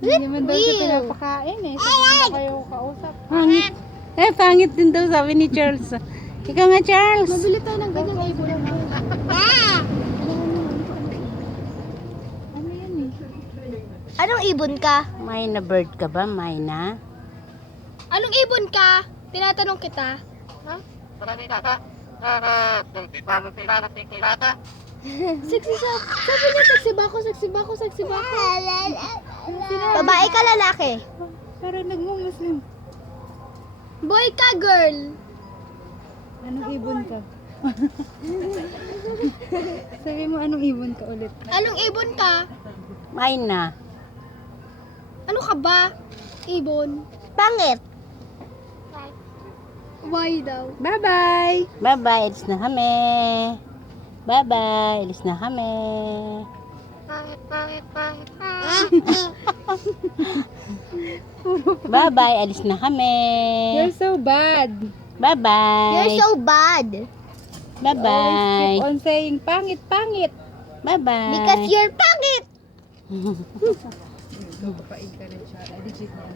Hindi naman daw siya pinapakain eh. Sabi na kayo kausap. Pangit. Pangit din daw sabi ni Charles. Ikaw nga, Charles. Mabili tayo ng ganyang ibon. Ano yan eh? Anong ibon ka? Mayna bird ka ba, Mayna? Anong ibon ka? Tinatanong kita. Ha? Sexy siya. Sabi niya sexy ba ako, sexy ba ako, sexy ba ako. Babae ka, lalaki? Parang nagmumuslim. Boy ka, girl? Anong ibon ka? Sabi mo anong ibon ka ulit. Anong ibon ka? Mayna. Ano ka ba? Ibon? Pangit. Why daw? Bye-bye. Bye-bye. Alis na kami. Bye-bye. Alis na kami. Bye-bye. Alis na kami. You're so bad. Bye-bye. You're so bad. Bye-bye. Keep on saying pangit, pangit. Bye-bye. Because you're pangit. Papain ka rin siya. Legit yan.